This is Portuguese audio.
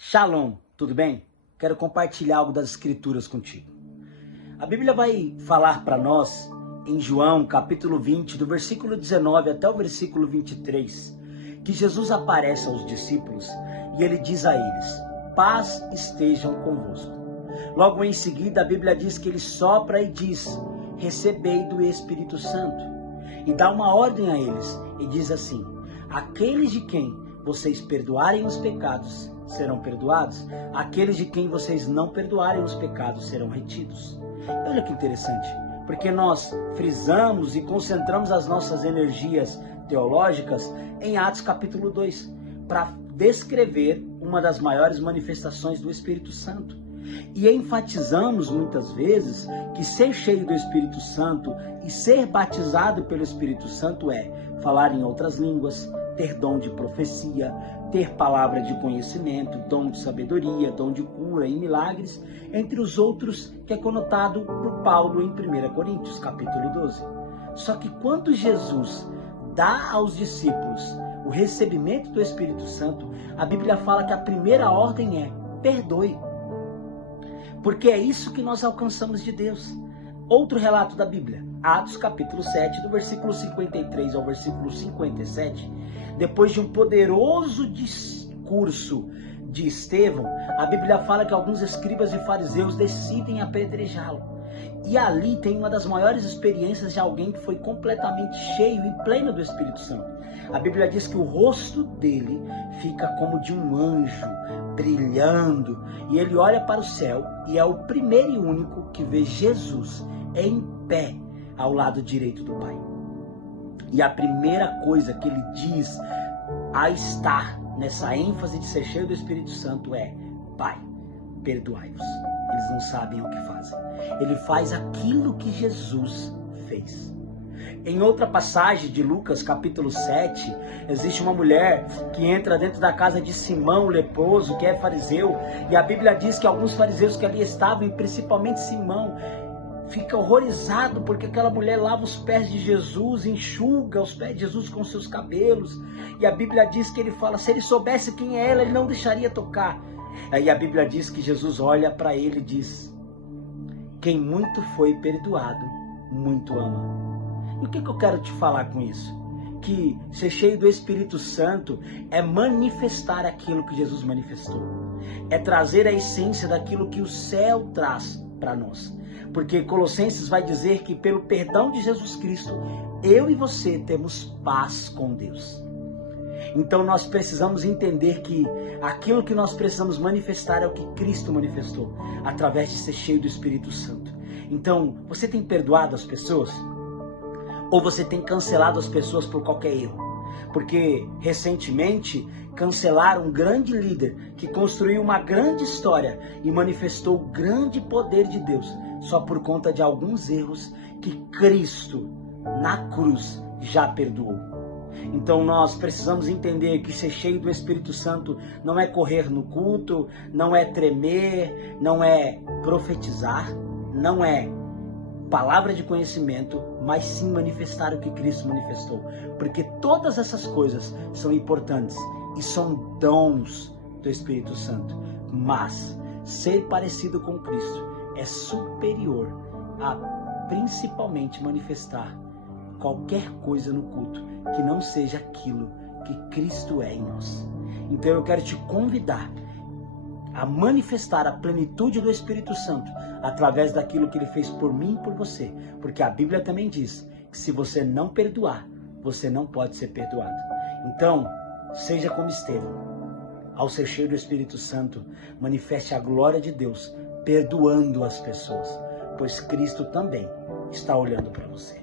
Shalom, tudo bem? Quero compartilhar algo das Escrituras contigo. A Bíblia vai falar para nós em João capítulo 20, do versículo 19 até o versículo 23, que Jesus aparece aos discípulos e ele diz a eles: paz estejam convosco. Logo em seguida a Bíblia diz que ele sopra e diz: recebei do Espírito Santo. E dá uma ordem a eles e diz assim: aqueles de quem vocês perdoarem os pecados serão perdoados, aqueles de quem vocês não perdoarem os pecados serão retidos. Olha que interessante, porque nós frisamos e concentramos as nossas energias teológicas em Atos capítulo 2, para descrever uma das maiores manifestações do Espírito Santo. E enfatizamos muitas vezes que ser cheio do Espírito Santo e ser batizado pelo Espírito Santo é falar em outras línguas, ter dom de profecia, ter palavra de conhecimento, dom de sabedoria, dom de cura e milagres, entre os outros que é conotado por Paulo em 1 Coríntios, capítulo 12. Só que quando Jesus dá aos discípulos o recebimento do Espírito Santo, a Bíblia fala que a primeira ordem é: perdoe. Porque é isso que nós alcançamos de Deus. Outro relato da Bíblia, Atos capítulo 7, do versículo 53 ao versículo 57, depois de um poderoso discurso de Estevão, a Bíblia fala que alguns escribas e fariseus decidem apedrejá-lo. E ali tem uma das maiores experiências de alguém que foi completamente cheio e pleno do Espírito Santo. A Bíblia diz que o rosto dele fica como de um anjo, brilhando, e ele olha para o céu e é o primeiro e único que vê Jesus em pé ao lado direito do Pai. E a primeira coisa que ele diz a estar nessa ênfase de ser cheio do Espírito Santo é: Pai, perdoai-os, eles não sabem o que fazem. Ele faz aquilo que Jesus fez. Em outra passagem de Lucas capítulo 7, existe uma mulher que entra dentro da casa de Simão, o leproso, que é fariseu, e a Bíblia diz que alguns fariseus que ali estavam, e principalmente Simão, fica horrorizado porque aquela mulher lava os pés de Jesus, enxuga os pés de Jesus com seus cabelos. E a Bíblia diz que ele fala: se ele soubesse quem é ela, ele não deixaria tocar. Aí a Bíblia diz que Jesus olha para ele e diz: quem muito foi perdoado, muito ama. E o que eu quero te falar com isso? Que ser cheio do Espírito Santo é manifestar aquilo que Jesus manifestou. É trazer a essência daquilo que o céu traz para nós. Porque Colossenses vai dizer que pelo perdão de Jesus Cristo, eu e você temos paz com Deus. Então nós precisamos entender que aquilo que nós precisamos manifestar é o que Cristo manifestou, através de ser cheio do Espírito Santo. Então, você tem perdoado as pessoas? Ou você tem cancelado as pessoas por qualquer erro? Porque recentemente cancelaram um grande líder que construiu uma grande história e manifestou o grande poder de Deus só por conta de alguns erros que Cristo na cruz já perdoou. Então nós precisamos entender que ser cheio do Espírito Santo não é correr no culto, não é tremer, não é profetizar, não é palavra de conhecimento, mas sim manifestar o que Cristo manifestou. Porque todas essas coisas são importantes e são dons do Espírito Santo. Mas ser parecido com Cristo é superior a principalmente manifestar qualquer coisa no culto que não seja aquilo que Cristo é em nós. Então eu quero te convidar a manifestar a plenitude do Espírito Santo através daquilo que ele fez por mim e por você. Porque a Bíblia também diz que se você não perdoar, você não pode ser perdoado. Então, seja como Estevão. Ao ser cheio do Espírito Santo, manifeste a glória de Deus, perdoando as pessoas, pois Cristo também está olhando para você.